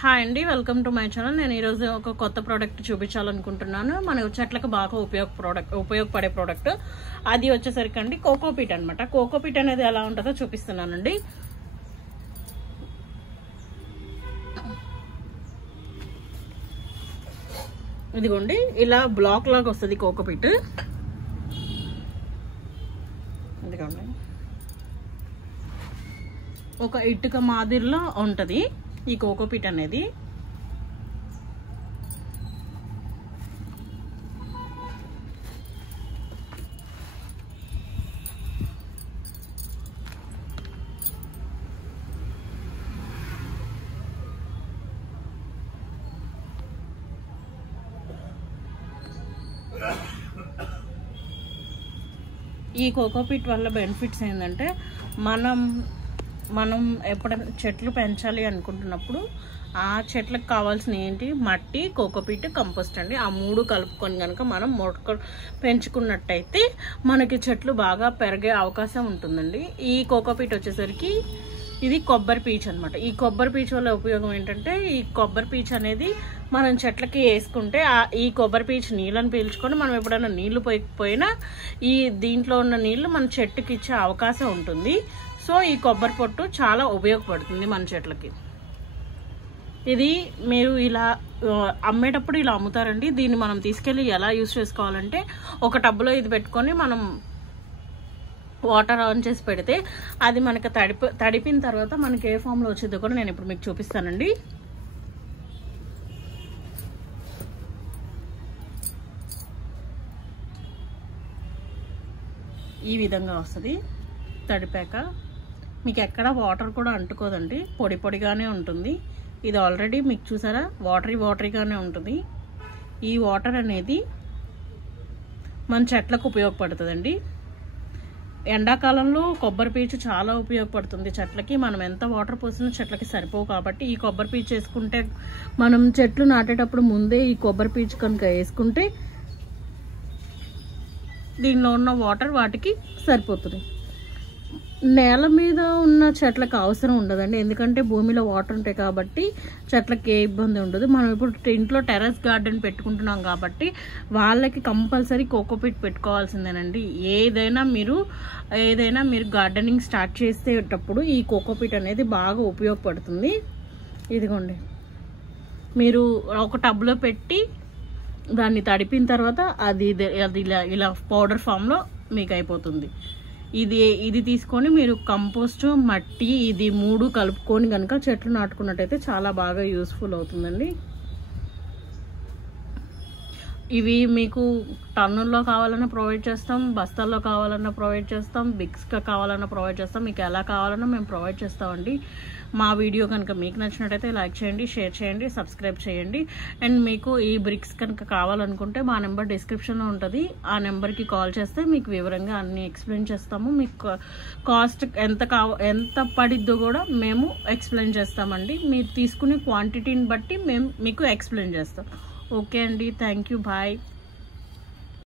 Hi అండి, welcome to my channel. నేను ఈరోజు ఒక కొత్త ప్రోడక్ట్ చూపించాలనుకుంటున్నాను. మన చెట్లకు బాగా ఉపయోగపడే ప్రోడక్ట్ అది వచ్చేసరికి అండి కోకోపీట్ అనమాట. కోకోపీట్ అనేది ఎలా ఉంటుందో చూపిస్తున్నానండి. ఇదిగోండి, ఇలా బ్లాక్ లాగా వస్తుంది కోకోపీట్. ఇదిగోండి, ఒక ఇటుక మాదిరిలో ఉంటుంది ఈ కోకోపీట్ అనేది. ఈ కోకోపీట్ వల్ల బెనిఫిట్స్ ఏంటంటే మనం ఎప్పుడైనా చెట్లు పెంచాలి అనుకుంటున్నప్పుడు ఆ చెట్లకు కావాల్సిన ఏంటి, మట్టి, కోకోపీట్, కంపోస్ట్ అండి. ఆ మూడు కలుపుకొని కనుక మనం పెంచుకున్నట్టయితే మనకి చెట్లు బాగా పెరిగే అవకాశం ఉంటుందండి. ఈ కోకోపీట్ వచ్చేసరికి ఇది కొబ్బరి పీచు అనమాట. ఈ కొబ్బరి పీచు వల్ల ఉపయోగం ఏంటంటే, ఈ కొబ్బరి పీచు అనేది మనం చెట్లకి వేసుకుంటే ఈ కొబ్బరి పీచు నీళ్ళని పీల్చుకొని మనం ఎప్పుడైనా నీళ్లు పోయినా ఈ దీంట్లో ఉన్న నీళ్లు మన చెట్టుకి ఇచ్చే అవకాశం ఉంటుంది. సో ఈ కొబ్బరి పొట్టు చాలా ఉపయోగపడుతుంది మన చెట్లకి. ఇది మీరు ఇలా అమ్మేటప్పుడు ఇలా అమ్ముతారండి. దీన్ని మనం తీసుకెళ్ళి ఎలా యూజ్ చేసుకోవాలంటే, ఒక టబ్లో ఇది పెట్టుకొని మనం వాటర్ ఆన్ చేసి పెడితే అది మనకి తడిపిన తర్వాత మనకి ఏ ఫామ్లో వచ్చేదో కూడా నేను ఇప్పుడు మీకు చూపిస్తానండి. ఈ విధంగా వస్తుంది. తడిపాక మీకు ఎక్కడ వాటర్ కూడా అంటుకోదండి, పొడి పొడిగానే ఉంటుంది. ఇది ఆల్రెడీ మీకు చూసారా వాటరీగానే ఉంటుంది. ఈ వాటర్ అనేది మన చెట్లకు ఉపయోగపడుతుందండి. ఎండాకాలంలో కొబ్బరి పీచు చాలా ఉపయోగపడుతుంది చెట్లకి. మనం ఎంత వాటర్ పోసినా చెట్లకి సరిపోవు కాబట్టి ఈ కొబ్బరి పీచు వేసుకుంటే, మనం చెట్లు నాటేటప్పుడు ముందే ఈ కొబ్బరి పీచు కనుక వేసుకుంటే దీనిలో ఉన్న వాటర్ వాటికి సరిపోతుంది. నేల మీద ఉన్న చెట్లకు అవసరం ఉండదండి, ఎందుకంటే భూమిలో వాటర్ ఉంటాయి కాబట్టి చెట్లకి ఏ ఇబ్బంది ఉండదు. మనం ఇప్పుడు ఇంట్లో టెర్రస్ గార్డెన్ పెట్టుకుంటున్నాం కాబట్టి వాళ్ళకి కంపల్సరీ కోకోపీట్ పెట్టుకోవాల్సిందేనండి. ఏదైనా మీరు గార్డెనింగ్ స్టార్ట్ చేసేటప్పుడు ఈ కోకోపీట్ అనేది బాగా ఉపయోగపడుతుంది. ఇదిగోండి, మీరు ఒక టబ్లో పెట్టి దాన్ని తడిపిన తర్వాత అది ఇలా పౌడర్ ఫామ్లో మీకు అయిపోతుంది. ఇది తీసుకొని మీరు కంపోస్ట్, మట్టి, ఇది మూడు కలుపుకొని కనుక చెట్లు నాటుకున్నట్టయితే చాలా బాగా యూస్ఫుల్ అవుతుందండి. ఇవి మీకు టన్నుల్లో కావాలన్నా ప్రొవైడ్ చేస్తాం, బస్తాల్లో కావాలన్నా ప్రొవైడ్ చేస్తాం, బిగ్స్గా కావాలన్నా ప్రొవైడ్ చేస్తాం. మీకు ఎలా కావాలన్నా మేము ప్రొవైడ్ చేస్తామండి. మా వీడియో కనుక మీకు నచ్చినట్టయితే లైక్ చేయండి, షేర్ చేయండి, సబ్స్క్రైబ్ చేయండి. అండ్ మీకు ఈ బ్రిక్స్ కనుక కావాలనుకుంటే మా నెంబర్ డిస్క్రిప్షన్లో ఉంటుంది. ఆ నెంబర్కి కాల్ చేస్తే మీకు వివరంగా అన్ని ఎక్స్ప్లెయిన్ చేస్తాము. మీకు కాస్ట్ ఎంత పడిద్దో కూడా మేము ఎక్స్ప్లెయిన్ చేస్తామండి. మీరు తీసుకునే క్వాంటిటీని బట్టి మేము మీకు ఎక్స్ప్లెయిన్ చేస్తాం. ఓకే అండి, థ్యాంక్ యూ, బాయ్.